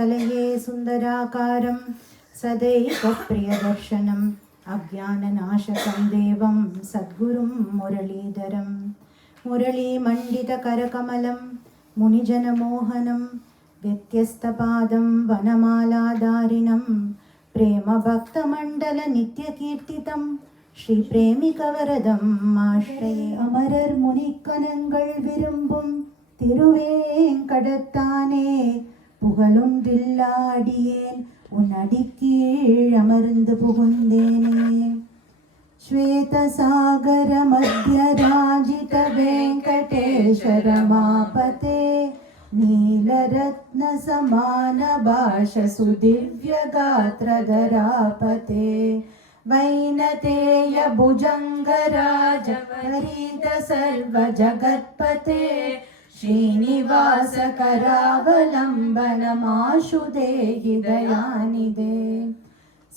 कलये सुन्दराकारं सदैव प्रियदर्शनम् अज्ञाननाशकं देवं सद्गुरुं मुरलीधरं मुरलीमण्डितकरकमलं मुनिजनमोहनं व्यत्यस्तपादं वनमालाधारिणं प्रेमभक्तमण्डलनित्यकीर्तितं श्रीप्रेमिकवरदम् आश्रये अमरர் முனிக்கணங்கள் விரும்பும் திருவேங்கடத்தானே புகழொன்றில்லாடியேன் உன் அடிக்கீழ் அமர்ந்து புகுந்தேனே श्वेतसागर मध्यराजित वेंकटेश रमापते नीलरत्न समान भाष सुदिव्य गात्रधरापते वैनतेय भुजंगराज वरिद सर्व जगत्पते श्रीनिवास करावलंबन माशु देहि दयानिधे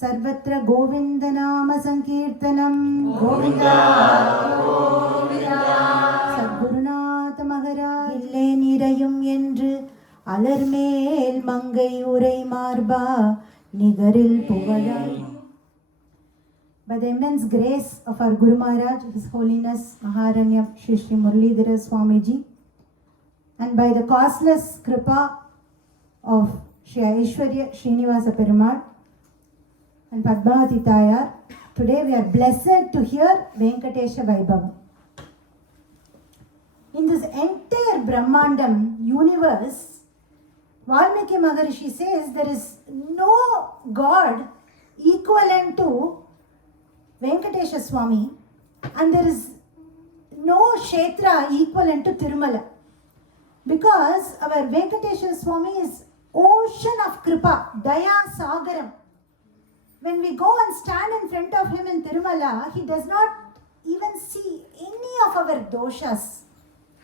सर्वत्र गोविंद नाम संकीर्तनम गोविंदा गोविंदा सद्गुरुनाथ महाराज இல்லே நிறையும் என்று அலர்மேல் மங்கை உரை மார்பா நிகரில் புகழாய். By the immense grace of our Guru Maharaj, His Holiness Maharanya Shri Shri Muralidhara Swamiji, and by the causeless kripa of Shri Aishwarya Srinivasa Perumal and Padmavati Tayar, today we are blessed to hear Venkatesha Vaibhavam. In this entire Brahmandam universe, Valmiki Maharishi says there is no God equivalent to Venkatesha Swami, and there is no Kshetra equivalent to Tirumala, because our Venkatesha Swami is ocean of Kripa, Daya Sagaram. When we go and stand in front of him in Tirumala, he does not even see any of our doshas.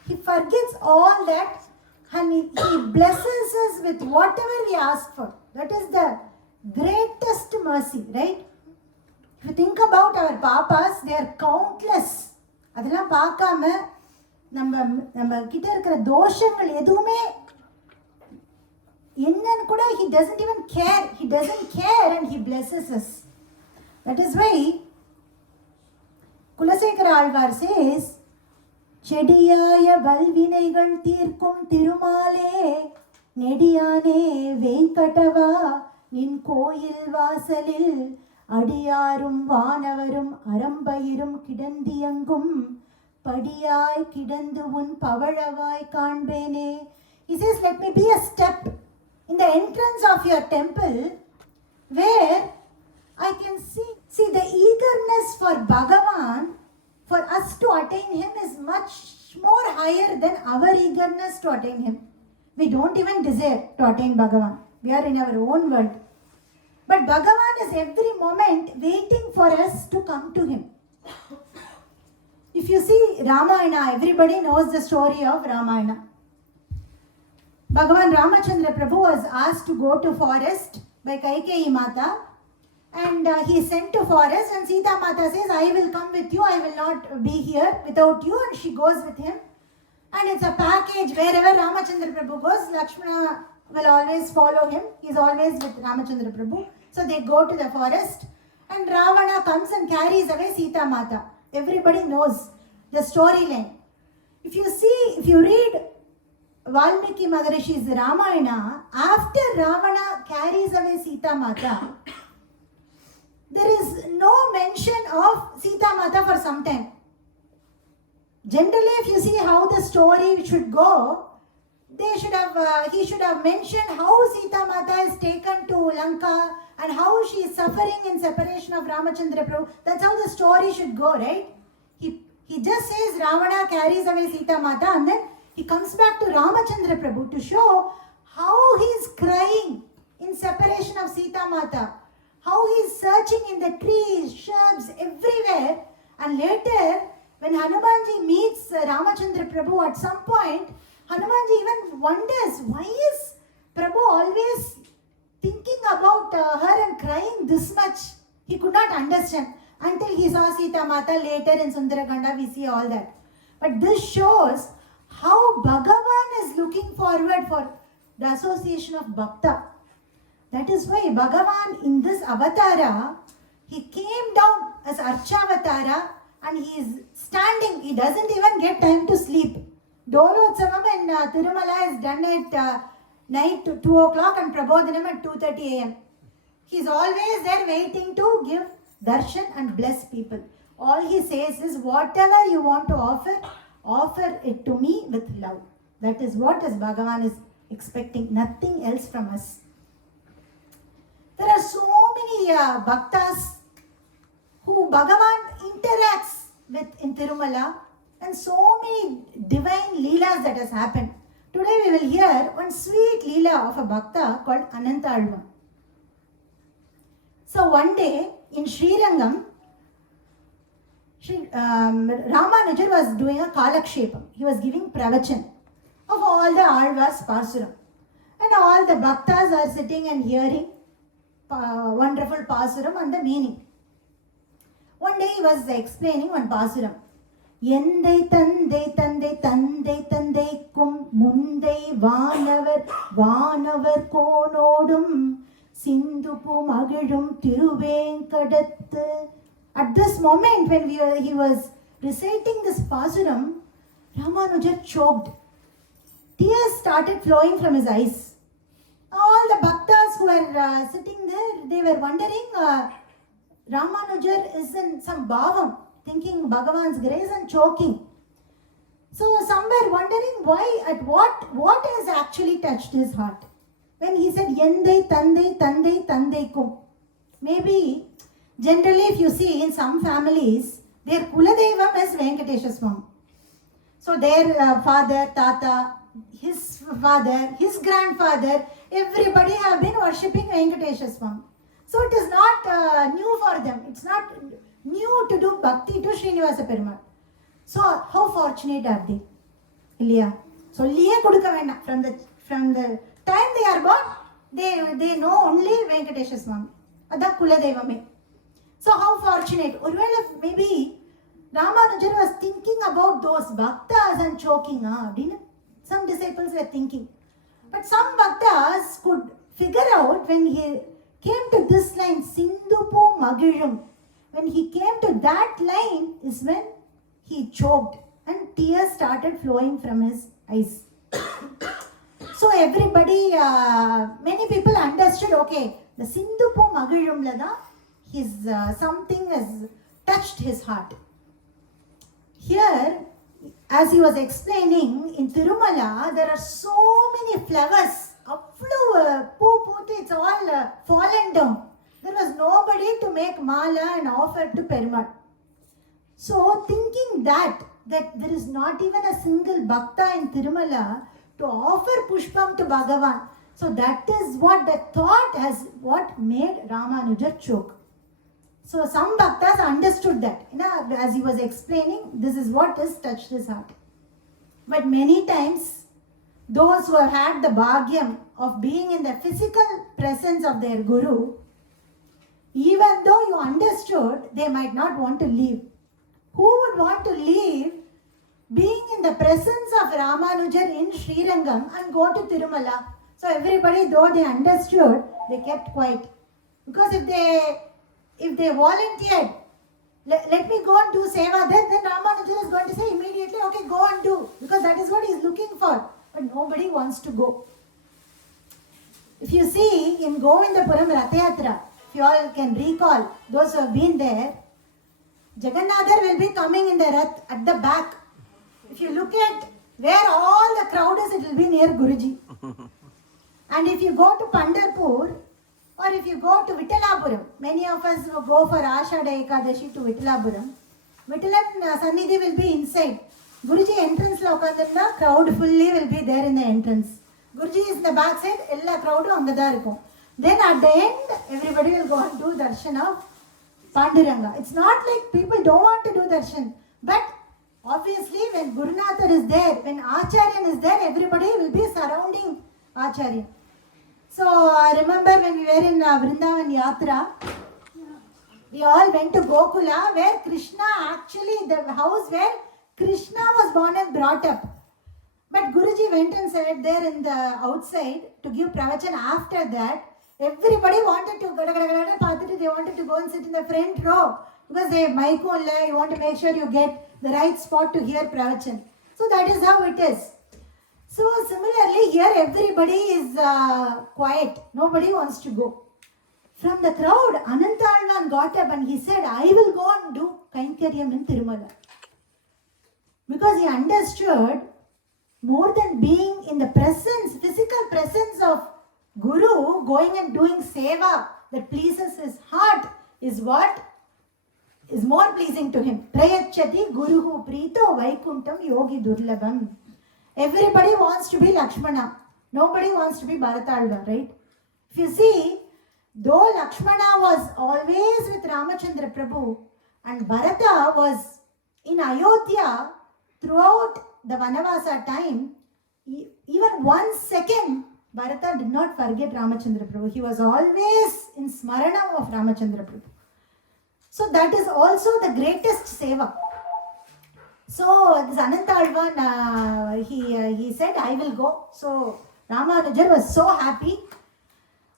He forgets all that and he blesses us with whatever we ask for. That is the greatest mercy, right? If you think about our papas, they are countless. அதெல்லாம் பார்க்காம நம்ம கிட்ட இருக்கிற தோஷங்கள் எதுவுமே என்னன்னு கூட he doesn't even care. He doesn't care and he blesses us. That is why Kulasekara Alvar says, செடியாய வல்வினைகள் தீர்க்கும் திருமாலே நெடியானே வேங்கடவா நின் கோயில் வாசலில் அடியாரும் வானவரும் அரம்பயிரும் கிடந்தியங்கும் படியாய் கிடந்து உன் பவழவாய் காண்பேனே. He says, let me be a step in the entrance of your temple where I can see the eagerness for Bhagavan, for us to attain him is much more higher than our eagerness to attain him. We don't even desire to attain Bhagavan. We are in our own world. But Bhagavan is every moment waiting for us to come to him. If you see Ramayana, everybody knows the story of Ramayana. Bhagavan Ramachandra Prabhu was asked to go to forest by Kaikeyi Mata, and he is sent to forest, and Sita Mata says, I will come with you, I will not be here without you, and she goes with him. And it's a package. Wherever Ramachandra Prabhu goes, Lakshmana will always follow him. He is always with Ramachandra Prabhu. So they go to the forest, and Ravana comes and carries away Sita Mata. Everybody knows the storyline. If you read Valmiki Maharishi's Ramayana, after Ravana carries away Sita Mata, there is no mention of Sita Mata for some time. Generally, if you see how the story should go, he should have mentioned how Sita Mata is taken to Lanka and how she is suffering in separation of Ramachandra Prabhu. That's how the story should go, right? He just says Ravana carries away Sita Mata, and then he comes back to Ramachandra Prabhu to show how he is crying in separation of Sita Mata, how he is searching in the trees, shrubs, everywhere. And later, when Hanumanji meets Ramachandra Prabhu, at some point, Hanumanji even wonders, why is Prabhu always thinking about her and crying this much? He could not understand until he saw Sita Mata later in Sundarakanda. We see all that. But this shows how Bhagavan is looking forward for the association of Bhakta. That is why Bhagavan in this avatara, he came down as Archavatara and he is standing. He doesn't even get time to sleep. Dolotsavam in Tirumala is done at night 2 o'clock and Prabodhanam at 2:30 a.m. He is always there waiting to give darshan and bless people. All he says is, whatever you want to offer it to me with love. That is what Bhagavan is expecting, nothing else from us. There are so many bhaktas who Bhagavan interacts with in Tirumala, and so many divine leelas that has happened. Today we will hear one sweet leela of a bhakta called Ananthalvan. So one day in Srirangam, Ramanujar was doing a kalakshepam. He was giving pravachan of all the Alvas Pasuram. And all the bhaktas are sitting and hearing wonderful Pasuram and the meaning. One day he was explaining one Pasuram. Yendai tandai tandai tandai tandai kum mundai vaanavar konodum sindupu magilum tiruvenkadathu. At this moment when he was reciting this Pasuram, Ramanujar choked. Tears started flowing from his eyes. All the bhaktas who were sitting there, they were wondering, Ramanujar is in some bhavam, thinking Bhagavan's grace and choking. So some were wondering what has actually touched his heart. When he said, Yendai tandai kum. Maybe, generally if you see in some families, their Kuladevam is Venkatesha Swami. So their father, tata, his father, his grandfather, everybody have been worshipping Venkatesha Swami. So it is not new for them. It's not new to do bhakti to Srinivasa Perumal. So how fortunate are they? Ilya. So from the time they are born, they know only Venkatesha Swami. Adha Kuladevame. So how fortunate. Maybe Ramanujar was thinking about those bhaktas and choking. Some disciples were thinking. But some bhaktas could figure out when he came to this line, Sindupu Magilum. When he came to that line is when he choked and tears started flowing from his eyes. So everybody, many people understood, okay, the Sindupu Magilum Lada, something has touched his heart. Here, as he was explaining, in Tirumala, there are so many flowers. It's all fallen down. There was nobody to make mala and offer to Perumal. So thinking that there is not even a single bhakta in Tirumala to offer pushpam to Bhagavan. So that is what the thought has what made Ramanujar choke. So some bhaktas understood that. As he was explaining, this is what has touched his heart. But many times, those who have had the bhagyam of being in the physical presence of their guru, even though you understood, they might not want to leave. Who would want to leave being in the presence of Ramanujar in Srirangam and go to Tirumala? So everybody, though they understood, they kept quiet. Because if they volunteered, let me go and do seva, then Ramanujar is going to say immediately, okay, go and do. Because that is what he is looking for. But nobody wants to go. If you see in Govindapuram Rathayatra, if you all can recall, those who have been there, Jagannatha will be coming in the Rath at the back. If you look at where all the crowd is, it will be near Guruji. And if you go to Pandharpur, or if you go to Vittalapuram, many of us will go for Ashada Ekadashi to Vittalapuram. Vittalan Sannidhi will be inside. Guruji entrance la ukandirna, crowd fully will be there in the entrance. Guruji is in the back side, ella crowd angada irukum. Then at the end, everybody will go and do darshan of Panduranga. It's not like people don't want to do darshan. But obviously when Gurunatha is there, when Acharyan is there, everybody will be surrounding Acharya. So I remember when we were in Vrindavan Yatra, we all went to Gokula where Krishna, actually the house where Krishna was born and brought up. But Guruji went and sat there in the outside to give pravachan after that. Everybody wanted to, they wanted to go and sit in the front row because they mic you want to make sure you get the right spot to hear pravachan. So that is how it is. So similarly here everybody is quiet. Nobody wants to go. From the crowd, Ananthalvan got up and he said, I will go and do Kainkaryam in Tirumala. Because he understood more than being in the presence, physical presence of Guru, going and doing seva that pleases his heart is what is more pleasing to him. Prayachati Guruhu Prito Vaikuntam Yogi Durlabam. Everybody wants to be Lakshmana. Nobody wants to be Bharatalva, right? If you see, though Lakshmana was always with Ramachandra Prabhu and Bharata was in Ayodhya throughout the Vanavasa time, even 1 second, Bharata did not forget Ramachandra Prabhu. He was always in Smarana of Ramachandra Prabhu. So that is also the greatest seva. So this Ananthalvan, he said, I will go. So Ramanujar was so happy.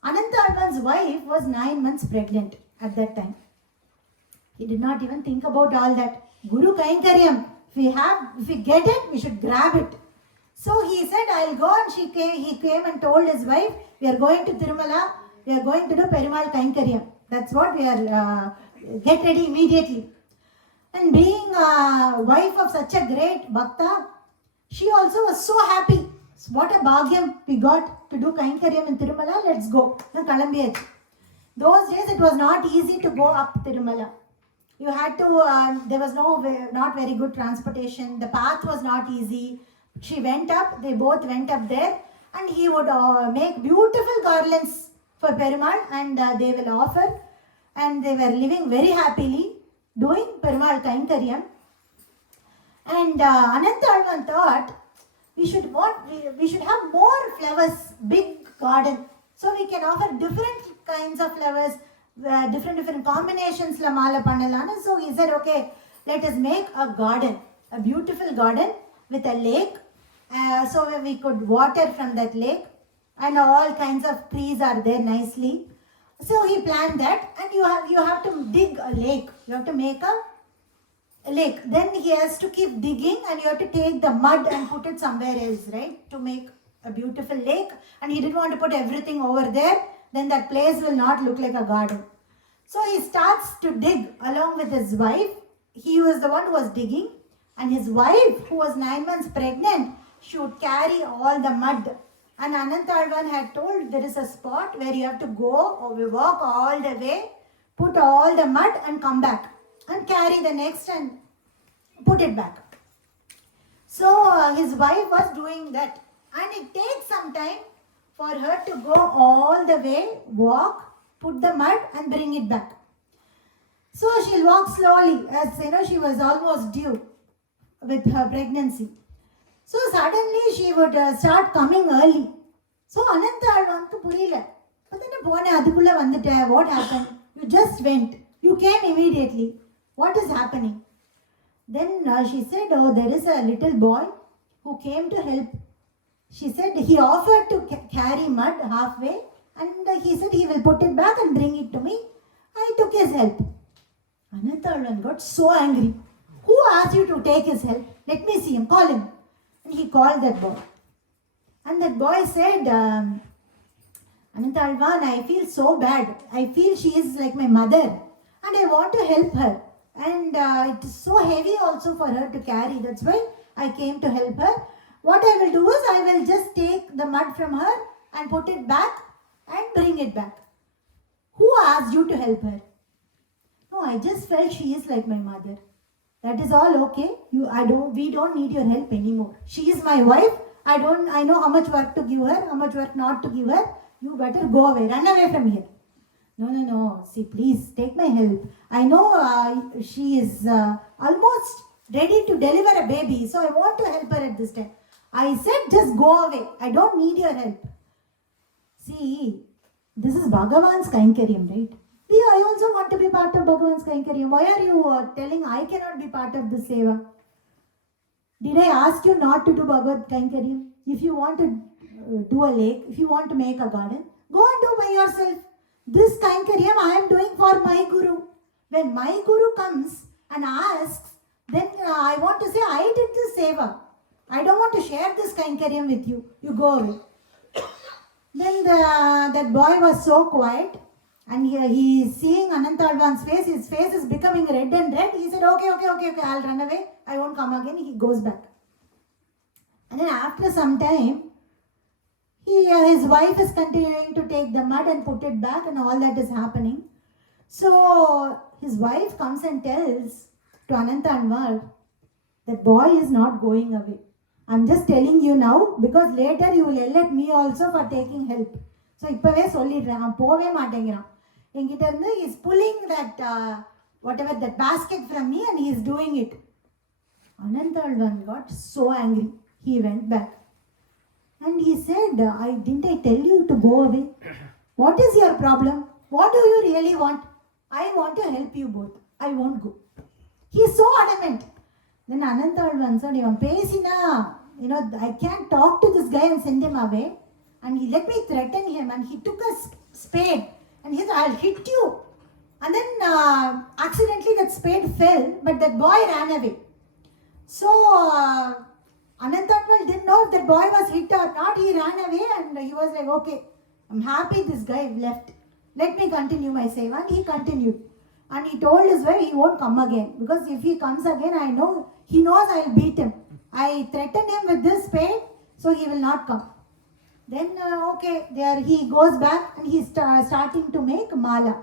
Ananthalvan's wife was 9 months pregnant at that time. He did not even think about all that. Guru Kainkaryam, if we get it, we should grab it. So he said, I'll go, and he came and told his wife, we are going to Tirumala, we are going to do Perumal Kainkaryam. That's what we are, get ready immediately. And being a wife of such a great Bhakta, she also was so happy. What a bhagyam we got to do Kainkaryam in Tirumala, let's go. Those days it was not easy to go up Tirumala. You had to, there was not very good transportation. The path was not easy. She went up, they both went up there, and he would make beautiful garlands for Perumal, and they will offer, and they were living very happily doing Perumal Kainkaryam. And Ananthalvan thought we should have more flowers, big garden, so we can offer different kinds of flowers, different combinations la mala pannalana. So he said, okay, let us make a garden, a beautiful garden with a lake, so we could water from that lake, and all kinds of trees are there nicely. So he planned that, and you have to dig a lake. You have to make a lake. Then he has to keep digging, and you have to take the mud and put it somewhere else, right, to make a beautiful lake. And he didn't want to put everything over there. Then that place will not look like a garden. So he starts to dig along with his wife. He was the one who was digging, and his wife, who was 9 months pregnant, should carry all the mud. And Ananthalvan had told there is a spot where you have to go or we walk all the way, put all the mud and come back and carry the next and put it back. So his wife was doing that, and it takes some time for her to go all the way, walk, put the mud and bring it back. So she'll walk slowly, as she was almost due with her pregnancy. So suddenly she would start coming early. So Ananthalvanku puriyala. What happened? You just went. You came immediately. What is happening? Then she said, oh, there is a little boy who came to help. She said he offered to carry mud halfway, and he said he will put it back and bring it to me. I took his help. Ananthalvan got so angry. Who asked you to take his help? Let me see him. Call him. And he called that boy. And that boy said, Ananthalvan, I feel so bad. I feel she is like my mother, and I want to help her. And it is so heavy also for her to carry. That's why I came to help her. What I will do is I will just take the mud from her and put it back and bring it back. Who asked you to help her? No, I just felt she is like my mother. That is all okay. We don't need your help anymore. She is my wife. I know how much work to give her, how much work not to give her. You better go away, run away from here. No. See, please take my help. I know she is almost ready to deliver a baby, so I want to help her at this time. I said, just go away. I don't need your help. See, this is Bhagavan's Kainkaryam, right? I also want to be part of Bhagavan's Kainkaryam. Why are you telling I cannot be part of this seva? Did I ask you not to do Bhagavad Kainkaryam? If you want to do a lake, if you want to make a garden, go and do by yourself. Kainkaryam I am doing for my Guru. When my Guru comes and asks, then I want to say, I did this seva. I don't want to share this Kainkaryam with you. You go away. Then that boy was so quiet, and he is seeing Ananthalvan's face. His face is becoming red and red. He said, okay, I'll run away. I won't come again. He goes back. And then after some time, his wife is continuing to take the mud and put it back, and all that is happening. So his wife comes and tells to Ananthalvan, that boy is not going away. I'm just telling you now, because later you will yell at me also for taking help. So இப்பவே சொல்லிடுறேன், அவன் போவே மாட்டேங்கிறான். என்கிட்ட இருந்து he is pulling that whatever that basket from me and he is doing it. Ananthalvan got so angry. He went back and he said, didn't I tell you to go away? What is your problem? What do you really want? I want to help you both. I won't go. He is so adamant. Then Ananthalvan said, I can't talk to this guy and send him away. And he let me threaten him, and he took a spade and he said, I'll hit you. And then accidentally that spade fell, but that boy ran away. So Ananthalvan didn't know if that boy was hit or not. He ran away and he was like, okay, I'm happy this guy left. Let me continue my seva. And he continued. And he told his wife he won't come again, because if he comes again, I know, he knows I'll beat him. I threatened him with this spade, so he will not come. Then, there he goes back and he's starting to make mala.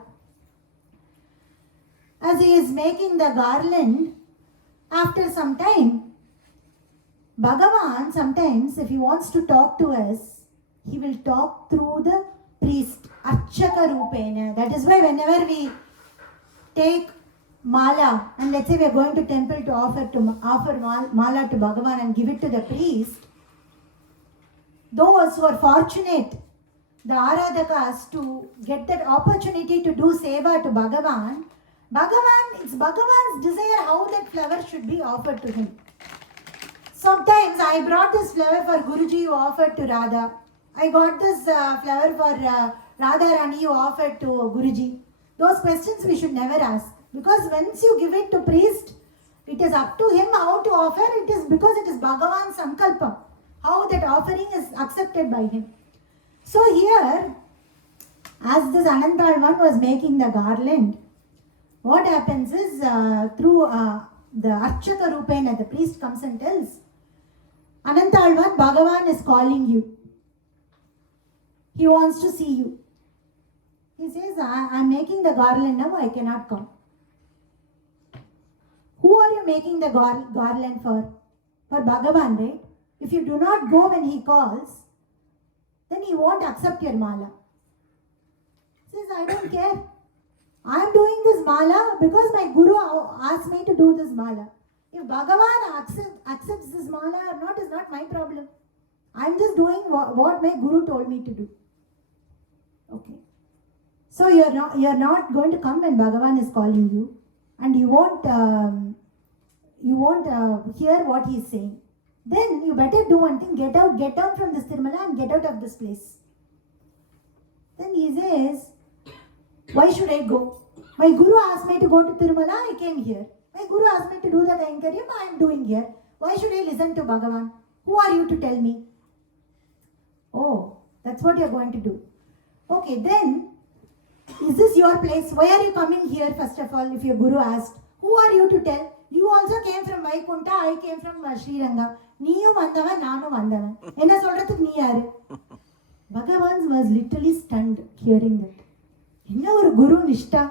As he is making the garland, after some time, Bhagavan sometimes, if he wants to talk to us, he will talk through the priest, Archaka Rupena. That is why whenever we take mala, and let's say we are going to temple to offer mala to Bhagavan and give it to the priest, those who are fortunate, the Aradhakas, to get that opportunity to do seva to Bhagavan, it's Bhagavan's desire how that flower should be offered to him. Sometimes I brought this flower for Guruji, who offered to Radha. I got this flower for Radha Rani, who offered to Guruji. Those questions we should never ask, because once you give it to priest, it is up to him how to offer. It is because it is Bhagavan's sankalpa, how that offering is accepted by him. So here, as this Ananthalvan was making the garland, what happens is through the Archaka Rupena, the priest comes and tells, Ananthalvan, Bhagavan is calling you. He wants to see you. He says, I'm making the garland now, I cannot come. Who are you making the garland for? For Bhagavan, right? If you do not go when he calls, then he won't accept your mala. He says, I don't care. I am doing this mala because my Guru asked me to do this mala. If Bhagavan accepts this mala or not is not my problem. I am just doing what my Guru told me to do. Okay. So you are not going to come when Bhagavan is calling you, and you won't hear what he is saying. Then you better do one thing, get down from this Tirumala and get out of this place. Then he says, why should I go? My Guru asked me to go to Tirumala, I came here. My Guru asked me to do the Kainkaryam, I am doing here. Why should I listen to Bhagavan? Who are you to tell me? Oh, that's what you are going to do. Okay, then, is this your place? Why are you coming here first of all if your Guru asked? Who are you to tell? You also came from Vaikunta, I came from Sriranga. Neeyu vandavan, nanu vandavan. Enna solradhukku nee yaru? Bhagavan was literally stunned hearing that. Enna oru Guru Nishta.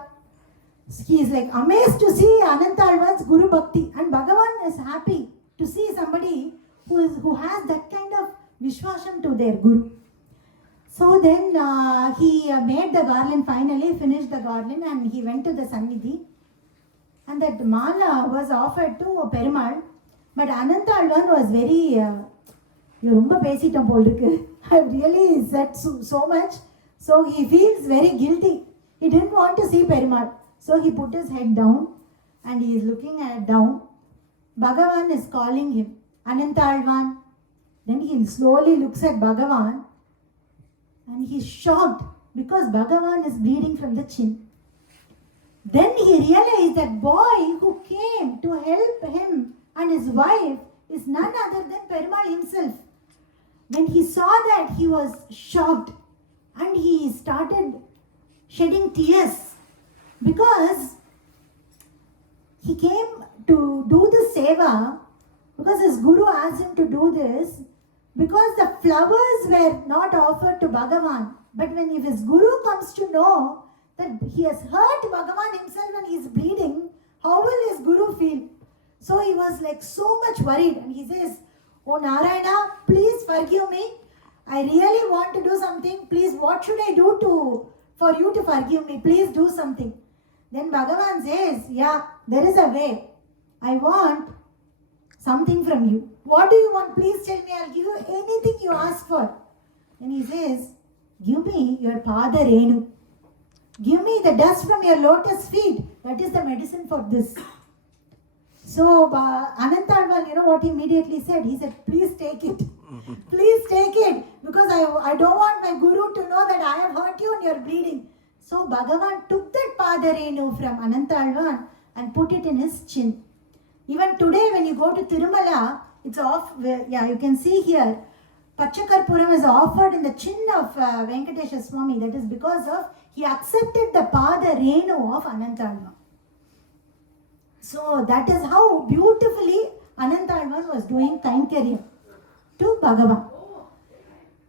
He is like amazed to see Ananthalvan's Guru Bhakti, and Bhagavan is happy to see somebody who has that kind of Vishwasam to their Guru. So then he made the garland, finally finished the garland, and he went to the Sannidhi. And that mala was offered to Perumal. But Ananthalvan was very, I really said so much. So he feels very guilty. He didn't want to see Perumal. So he put his head down and he is looking down. Bhagavan is calling him, Ananthalvan. Then he slowly looks at Bhagavan and he's shocked because Bhagavan is bleeding from the chin. Then he realized that boy who came to help him and his wife is none other than Perumal himself. When he saw that, he was shocked and he started shedding tears because he came to do the seva because his guru asked him to do this because the flowers were not offered to Bhagavan. But when if his guru comes to know that he has hurt Bhagavan himself and he is bleeding, how will his guru feel? So he was like so much worried and he says, "Oh Narayana, please forgive me. I really want to do something. Please, what should I do for you to forgive me? Please do something." Then Bhagavan says, "Yeah, there is a way. I want something from you. What do you want? Please tell me. I'll give you anything you ask for." Then he says, "Give me your Pada Renu. Give me the dust from your lotus feet. That is the medicine for this." So Ananthalvan, you know what he immediately said? He said, "Please take it. Please take it. Because I don't want my guru to know that I have hurt you and you're bleeding." So Bhagavan took that Padarenu from Ananthalvan and put it in his chin. Even today when you go to Tirumala, it's off, you can see here, Pachakarpuram is offered in the chin of Venkatesha Swami. That is because of he accepted the Padarenu of Ananthalvan. So that is how beautifully Ananthalvan was doing Kainkariya to Bhagavan.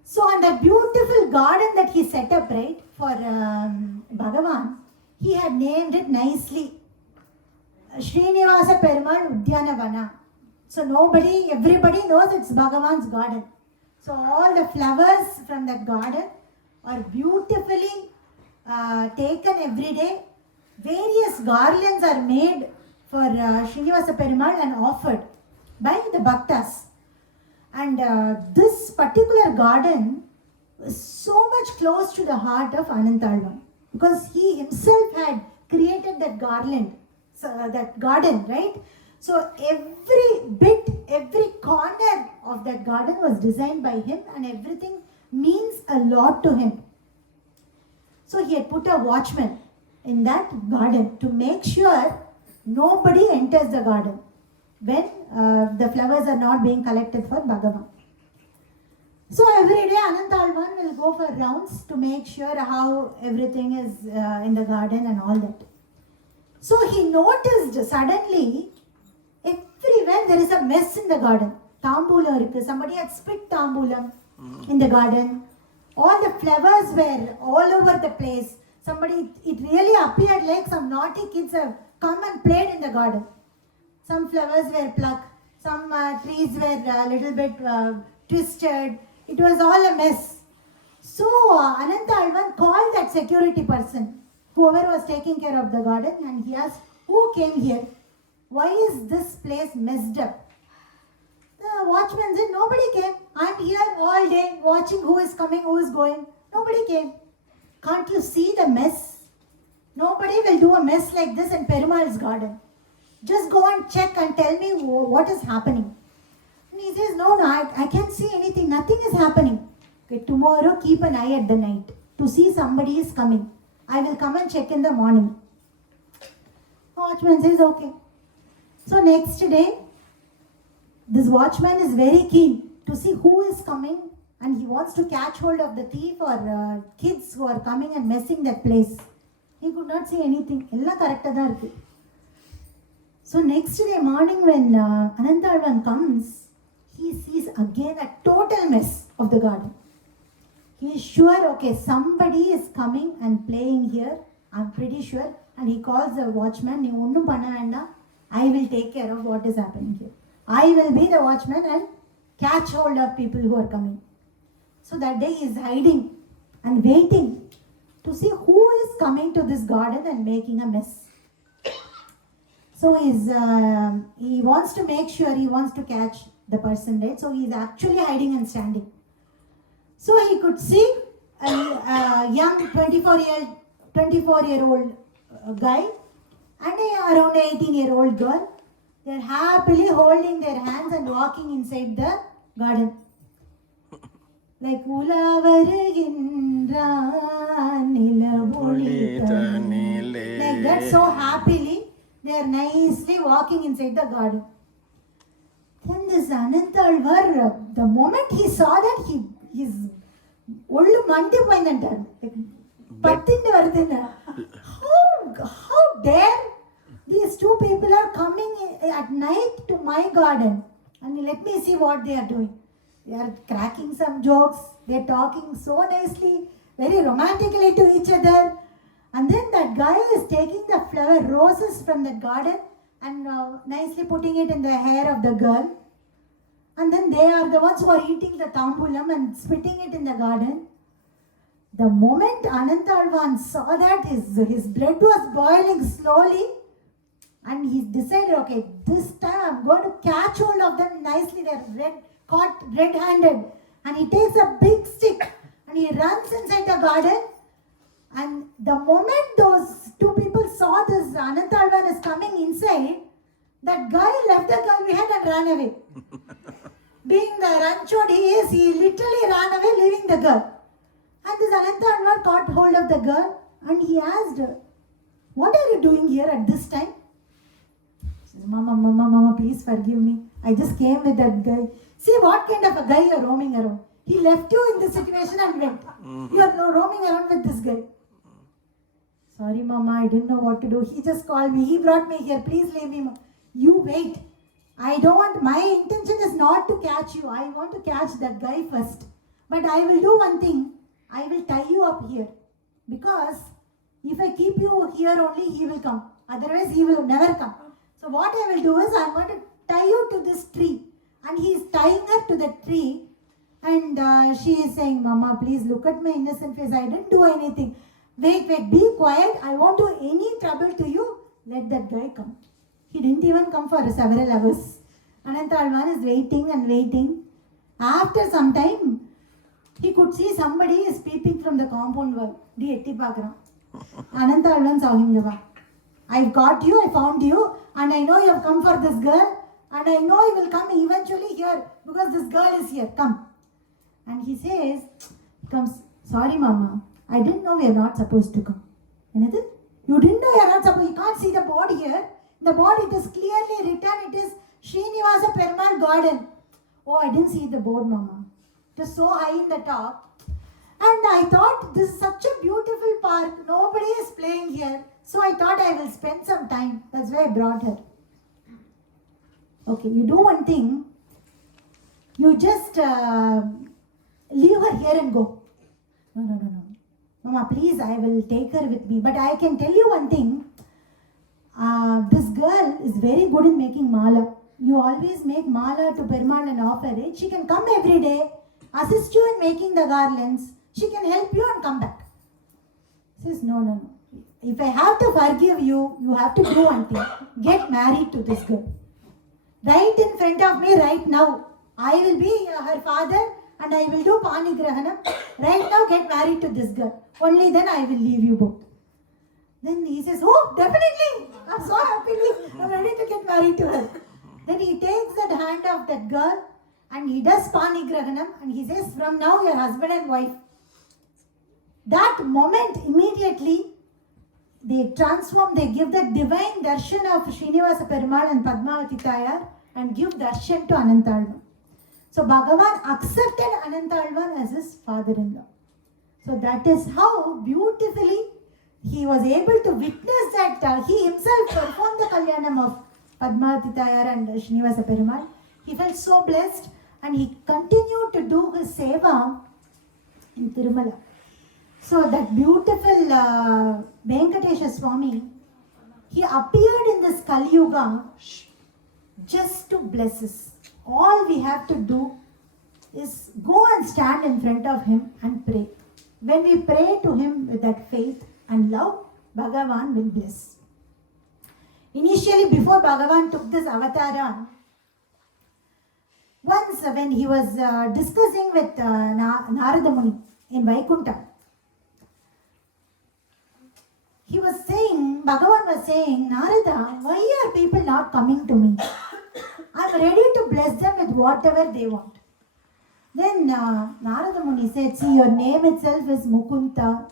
So on that beautiful garden that he set up, right, for Bhagavan, he had named it nicely Srinivasa Perumal Udyanavana. So everybody knows it's Bhagavan's garden. So all the flowers from that garden are beautifully taken every day. Various garlands are made for Srinivasa Perumal and offered by the Bhaktas. And this particular garden was so much close to the heart of Ananthalvan because he himself had created that garland, that garden, right? So every corner of that garden was designed by him and everything means a lot to him. So he had put a watchman in that garden to make sure nobody enters the garden when the flowers are not being collected for Bhagavan. So every day Ananthalvan will go for rounds to make sure how everything is in the garden and all that. So he noticed suddenly everywhere there is a mess in the garden. Tambulam irukku. Somebody had spit tambulam in the garden. All the flowers were all over the place. It really appeared like some naughty kids have come and played in the garden. Some flowers were plucked. Some trees were a little bit twisted. It was all a mess. So Ananthalvan called that security person, whoever was taking care of the garden, and he asked, "Who came here? Why is this place messed up?" The watchman said, "Nobody came. I'm here all day watching who is coming, who is going. Nobody came. Can't you see the mess? Nobody will do a mess like this in Perumal's garden. Just go and check and tell me what is happening." And he says, no, I can't see anything. Nothing is happening. Okay, tomorrow keep an eye at the night to see somebody is coming. I will come and check in the morning. The watchman says, okay. So next day, this watchman is very keen to see who is coming and he wants to catch hold of the thief or kids who are coming and messing that place. He could not see anything. Ella correcta da irukku. So next day morning when Ananthalvan comes, he sees again a total mess of the garden. He is sure, okay, somebody is coming and playing here. I'm pretty sure. And he calls the watchman, "Nee onnum panna vendam. I will take care of what is happening here. I will be the watchman and catch hold of people who are coming." So that day he is hiding and waiting to see who is coming to this garden and making a mess. So he wants to make sure, he wants to catch the person, right? So he is actually hiding and standing. So he could see a young 24-year-old guy and around 18-year-old girl. They are happily holding their hands and walking inside the garden. like உலா வருகின்றான் நிலவொளி தன்னிலே. Like that, so happily they are nicely walking inside the garden. Then this Ananthalvar, the moment he saw that, his ஒள்ளு மண்டி போயிட்டார். பத்திண்டு வருதுன்னு. How dare these two people are coming at night to my garden, and let me see what they are doing. They are cracking some jokes, they are talking so nicely, very romantically to each other. And then that guy is taking the flower roses from the garden and nicely putting it in the hair of the girl. And then they are the ones who are eating the tambulam and spitting it in the garden. The moment Ananthalvan saw that, his blood was boiling slowly, and he decided, okay, this time I'm going to catch hold of them nicely. They're caught red-handed. And he takes a big stick and he runs inside the garden. And the moment those two people saw this Ananthalvan is coming inside, that guy left the girl behind and ran away. Being the ranchod he is, he literally ran away, leaving the girl. And this Ananthalvan caught hold of the girl and he asked her, what are you doing here at this time? She says, Mama, please forgive me. I just came with that guy. See what kind of a guy you are roaming around. He left you in this situation and went. You are roaming around with this guy. Sorry, Mama, I didn't know what to do. He just called me. He brought me here. Please leave me. You wait. I don't want, my intention is not to catch you. I want to catch that guy first. But I will do one thing. I will tie you up here. Because if I keep you here only, he will come. Otherwise, he will never come. So what I will do is, I am going to tie you to this tree. And he is tying her to the tree. And she is saying, Mama, please look at my innocent face. I didn't do anything. Wait, be quiet. I won't do any trouble to you. Let that guy come. He didn't even come for several hours. Ananthalvan is waiting and waiting. After some time, he could see somebody is peeping from the compound wall. Ananthalvan saw him. I've got you, I found you, and I know you have come for this girl, and I know you will come eventually here because this girl is here. Come. And he says, sorry, Mama, I didn't know we are not supposed to come. Anything? You didn't know you are not supposed. You can't see the board here. The board, it is clearly written. It is Srinivasa Perumal Garden. Oh, I didn't see the board, Mama. It is so high in the top. And I thought this is such a beautiful park. Nobody is playing here. So I thought I will spend some time. That's why I brought her. Okay, you do one thing. You just leave her here and go. No. Mama, please, I will take her with me. But I can tell you one thing. This girl is very good in making mala. You always make mala to Perumal and offer it. She can come every day, assist you in making the garlands. She can help you and come back. Says, no. If I have to forgive you, you have to do one thing. Get married to this girl. Right in front of me right now. I will be her father and I will do Panigrahanam. Right now, get married to this girl. Only then I will leave you both. Then he says, oh, definitely. I'm so happy. I'm ready to get married to her. Then he takes that hand of that girl and he does Panigrahanam and he says, from now you're husband and wife. That moment, immediately, they transform, they give the divine darshan of Srinivasa Perumal and Padmavati Tayar and give darshan to Ananthalvan. So Bhagavan accepted Ananthalvan as his father-in-law. So that is how beautifully he was able to witness that he himself performed the Kalyanam of Padmavati Tayar and Srinivasa Perumal. He felt so blessed and he continued to do his seva in Tirumala. So that beautiful Venkatesha Swami, he appeared in this Kali Yuga just to bless us. All we have to do is go and stand in front of him and pray. When we pray to him with that faith and love, Bhagavan will bless. Initially, before Bhagavan took this avatara, once when he was discussing with Narada Muni in Vaikuntha, he was saying, Bhagavan was saying, Narada, why are people not coming to me? I'm ready to bless them with whatever they want. Then Narada Muni said, see, your name itself is Mukunta,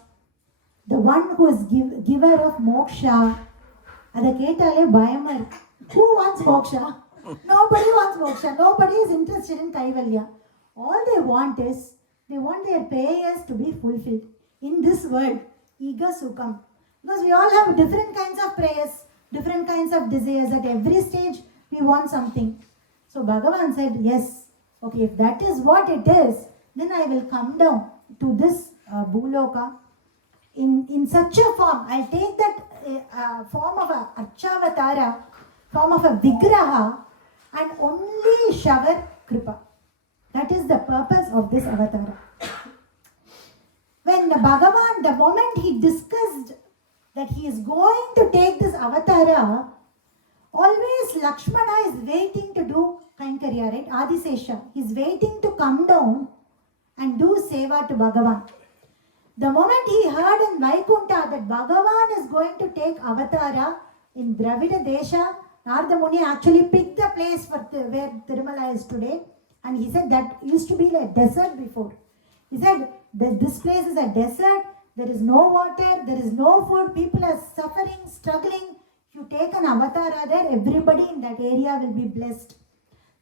the one who is giver of moksha. Ada ketale bayamar. Who wants moksha? Nobody wants moksha. Nobody is interested in Kaivalya. All they want is, they want their prayers to be fulfilled in this world. Iga Sukham. Because we all have different kinds of prayers, different kinds of desires. At every stage, we want something. So Bhagavan said, yes, okay, if that is what it is, then I will come down to this Bhuloka in such a form. I'll take that form of a Archavatara, form of a Vigraha, and only shower Kripa. That is the purpose of this avatara. When Bhagavan, the moment he discussed that he is going to take this avatara, always Lakshmana is waiting to do Kainkarya, right? Adisesha. He is waiting to come down and do seva to Bhagavan. The moment he heard in Vaikunta that Bhagavan is going to take avatara in Dravida Desha, Narada Muni actually picked the place for where Tirumala is today. And he said that used to be like desert before. He said that this place is a desert, there is no water, there is no food, people are suffering, struggling. If you take an avatara there, everybody in that area will be blessed.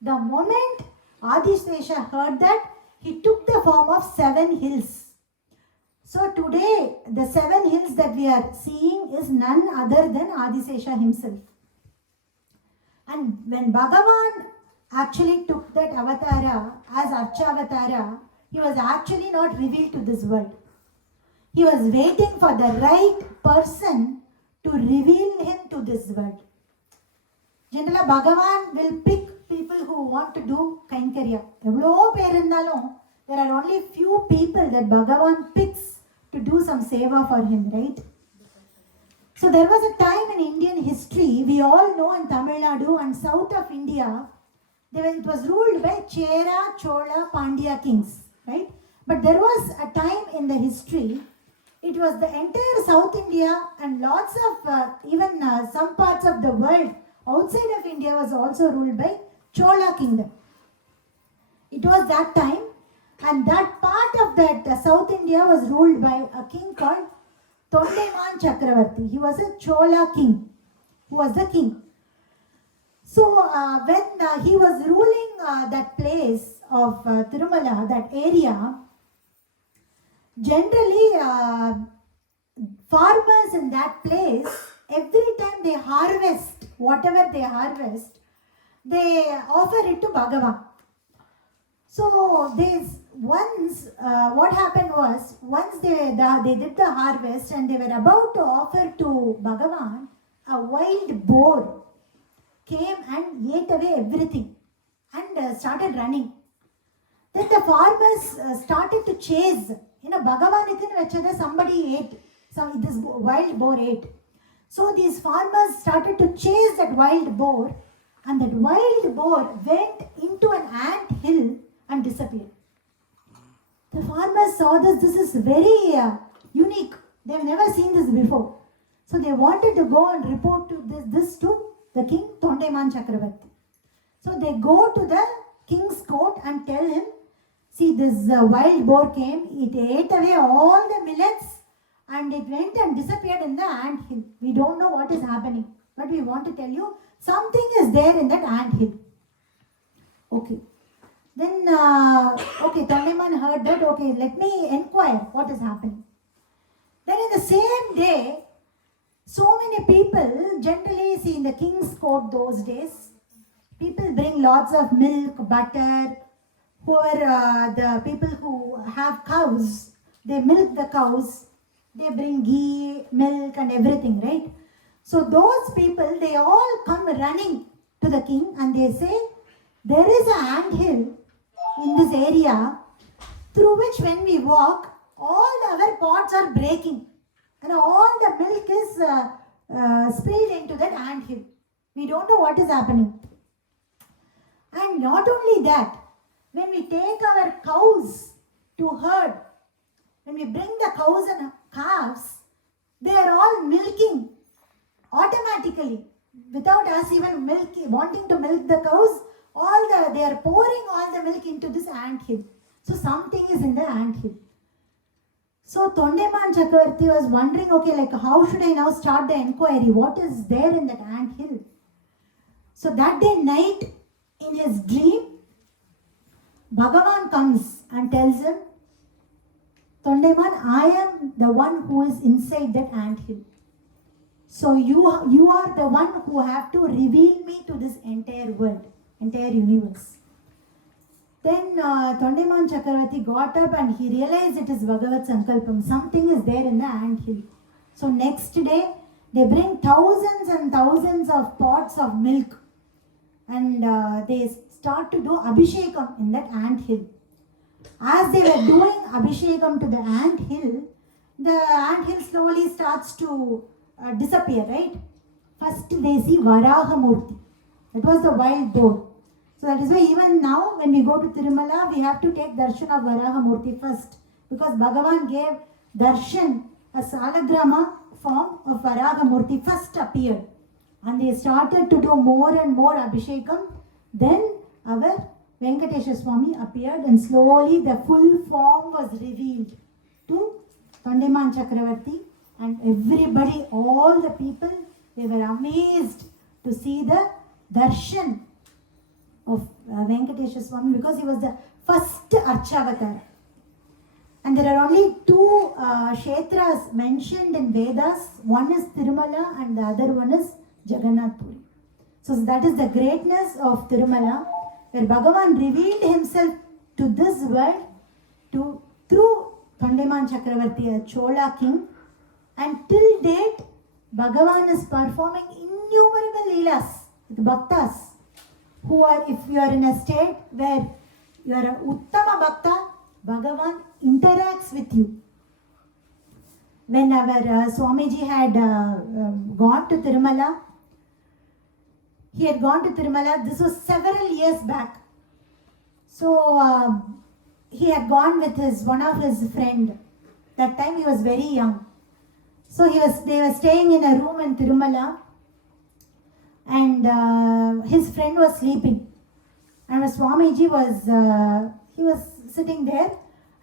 The moment Adisesha heard that, he took the form of 7 hills. So today, the 7 hills that we are seeing is none other than Adisesha himself. And when Bhagavan actually took that avatara as Archavatara, he was actually not revealed to this world. He was waiting for the right person to reveal him to this world. Generally, Bhagavan will pick people who want to do Kainkarya. There are only few people that Bhagavan picks to do some seva for him, right? So there was a time in Indian history, we all know in Tamil Nadu and south of India, it was ruled by Chera, Chola, Pandya kings, right? But there was a time in the history, it was the entire South India and lots of, even some parts of the world outside of India was also ruled by Chola kingdom. It was that time, and that part of that South India was ruled by a king called Tondaiman Chakravarti. He was a Chola king, who was the king. So when he was ruling that place of Tirumala, that area, generally farmers in that place, every time they harvest, whatever they harvest, they offer it to Bhagavan. So what happened was, once they did the harvest and they were about to offer to Bhagavan, a wild boar came and ate away everything and started running. Then the farmers started to chase. Bhagavan somebody ate. This wild boar ate. So these farmers started to chase that wild boar, and that wild boar went into an ant hill and disappeared. The farmers saw this. This is very unique. They've never seen this before. So they wanted to go and report this to the king Tondaiman Chakravarti. So they go to the king's court and tell him, see, this wild boar came, it ate away all the millets and it went and disappeared in the ant hill. We don't know what is happening, but we want to tell you something is there in that ant hill. Okay. Then, Tondaiman heard that, okay, let me inquire what is happening. Then in the same day, so many people, generally see in the king's court those days, people bring lots of milk, butter, whoever the people who have cows, they milk the cows, they bring ghee, milk and everything, right? So those people, they all come running to the king and they say, there is an ant hill in this area through which when we walk, all our pots are breaking. And all the milk is spilled into that ant hill. We don't know what is happening. And not only that, when we take our cows to herd, when we bring the cows and calves, they are all milking automatically without us even wanting to milk the cows. They are pouring all the milk into this ant hill. So something is in the anthill. So Tondeman Chakravarti was wondering, okay, like how should I now start the inquiry? What is there in that anthill? So that day night, in his dream, Bhagavan comes and tells him, Tondeman, I am the one who is inside that anthill. So you are the one who have to reveal me to this entire world, entire universe. Then Tondeman Chakravarti got up and he realized it is Bhagavat Sankalpam. Something is there in the anthill. So next day, they bring thousands and thousands of pots of milk. And they start to do Abhishekam in that anthill. As they were doing Abhishekam to the anthill slowly starts to disappear, right? First they see Varaha Murti. That was the wild boar. So that is why even now when we go to Tirumala, we have to take darshan of Varaha Murti first. Because Bhagavan gave darshan, a salagrama form of Varaha Murti first appeared. And they started to do more and more Abhishekam. Then our Venkatesha Swami appeared and slowly the full form was revealed to Tondeman Chakravarti. And everybody, all the people, they were amazed to see the darshan of Venkatesha Swami because he was the first Archavatar. And there are only two Kshetras mentioned in Vedas. One is Tirumala and the other one is Jagannath Puri. So that is the greatness of Tirumala, where Bhagavan revealed himself to this world through Tondeman Chakravarti, a Chola king. And till date, Bhagavan is performing innumerable leelas with bhaktas who are, if you are in a state where you are a Uttama Bhakta, Bhagavan interacts with you. When our Swamiji had gone to Tirumala, he had gone to Tirumala, this was several years back. So he had gone with one of his friend. That time he was very young. So they were staying in a room in Tirumala, and his friend was sleeping. And Swamiji was sitting there,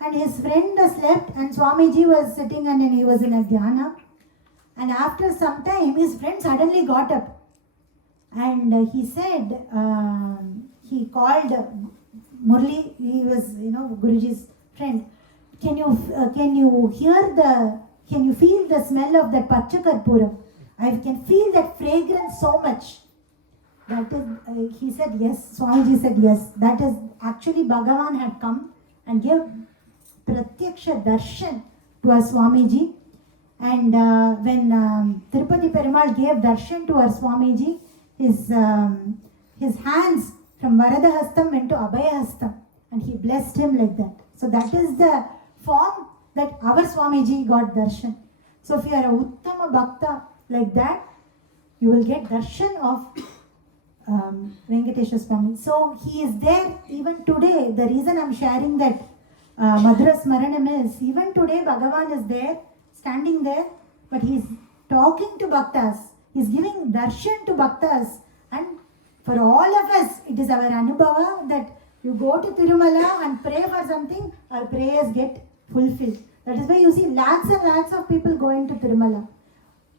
and his friend slept, and Swamiji was sitting and he was in a dhyana. And after some time, his friend suddenly got up. And he said, he called Murli, he was, Guruji's friend. Can you feel the smell of that Pachakarpuram? I can feel that fragrance so much. That is, he said yes, Swamiji said yes. That is, actually Bhagavan had come and gave Pratyaksha Darshan to our Swamiji. And when Tirupati Perumal gave darshan to our Swamiji, his hands from Varadahastam went to Abhayahastam, and he blessed him like that. So that is the form that our Swamiji got darshan. So if you are a Uttama Bhakta like that, you will get darshan of Venkatesha Swami. So he is there even today. The reason I am sharing that Madhura Smaranam is, even today Bhagavan is there, standing there, but he is talking to Bhaktas. He is giving darshan to Bhaktas. And for all of us, it is our anubhava that you go to Tirumala and pray for something, our prayers get fulfilled. That is why you see lakhs and lakhs of people going to Tirumala.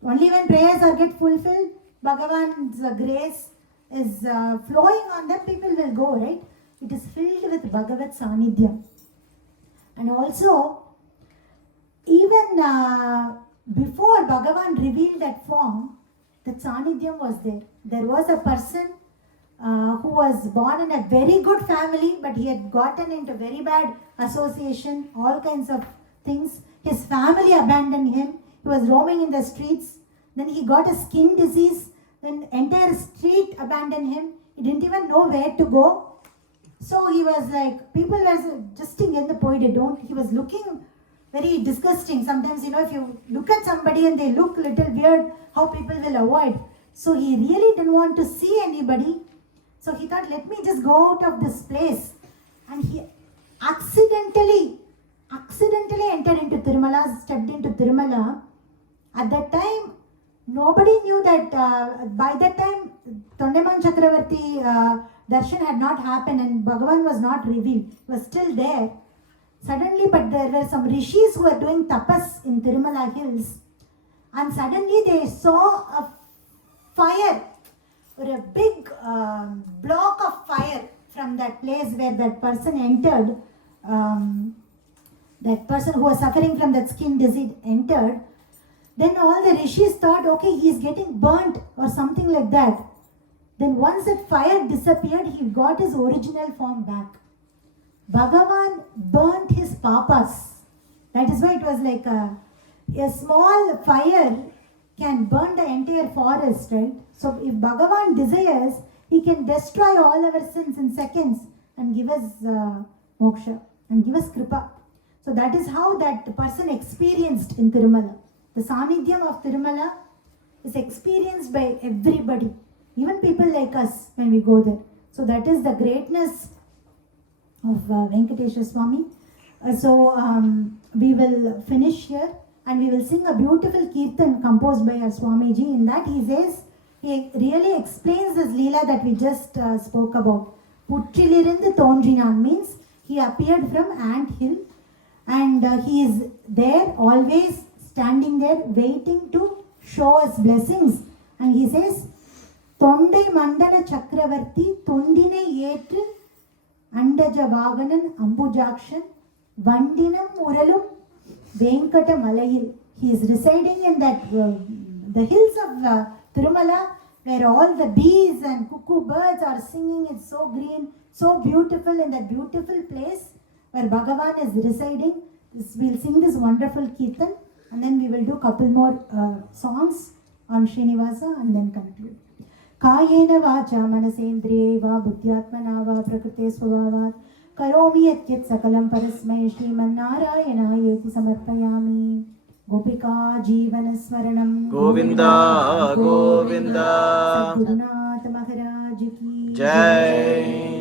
Only when prayers are get fulfilled, Bhagavan's grace is flowing on them, people will go, right? It is filled with Bhagavat Sanidhyam. And also, even before Bhagavan revealed that form, that Sanidhyam was there. There was a person who was born in a very good family, but he had gotten into very bad association, all kinds of things. His family abandoned him. He was roaming in the streets. Then he got a skin disease. Then entire street abandoned him. He didn't even know where to go. So he was like, people were just in the point, he was looking very disgusting. Sometimes, if you look at somebody and they look little weird, how people will avoid. So he really didn't want to see anybody. So he thought, let me just go out of this place. And he accidentally entered into Tirumala, stepped into Tirumala. At that time, nobody knew that, by that time, Tondeman Chakravarti darshan had not happened and Bhagavan was not revealed. He was still there. Suddenly, but there were some rishis who were doing tapas in Tirumala hills, and suddenly they saw a fire, or a big block of fire from that place where that person entered. That person who was suffering from that skin disease entered. Then all the rishis thought, okay, he is getting burnt or something like that. Then once that fire disappeared, he got his original form back. Bhagavan burnt his papas. That is why it was like a small fire can burn the entire forest, right? So if Bhagavan desires, he can destroy all our sins in seconds and give us moksha and give us kripa. So that is how that person experienced in Tirumala. The Sanidhyam of Tirumala is experienced by everybody, even people like us when we go there. So that is the greatness of Venkatesha Swami. We will finish here and we will sing a beautiful kirtan composed by our Swamiji. In that he says, he really explains this Leela that we just spoke about. Puttrilirundu Thonrinan means he appeared from ant hill, and he is there always standing there waiting to show us blessings. And he says, Tondai Mandala Chakravarti Tondine Yetru Andaja Vaganan Ambujakshan Vandinam Uralum Venkata Malayil. He is residing in that the hills of Tirumala, where all the bees and cuckoo birds are singing. It's so green, so beautiful, in that beautiful place where Bhagavan is residing. We'll sing this wonderful kirtan, and then we will do couple more songs on Srinivasa and then conclude. Kayena vacha manasendriyeva buddhyatmana va prakrite svabhavat karomi yatyat sakalam parasmai Shrimannarayanayeti samarpayami. Gopika Jeevana Smaranam Govinda Govinda Sadgurunath Maharaj Ki Jai.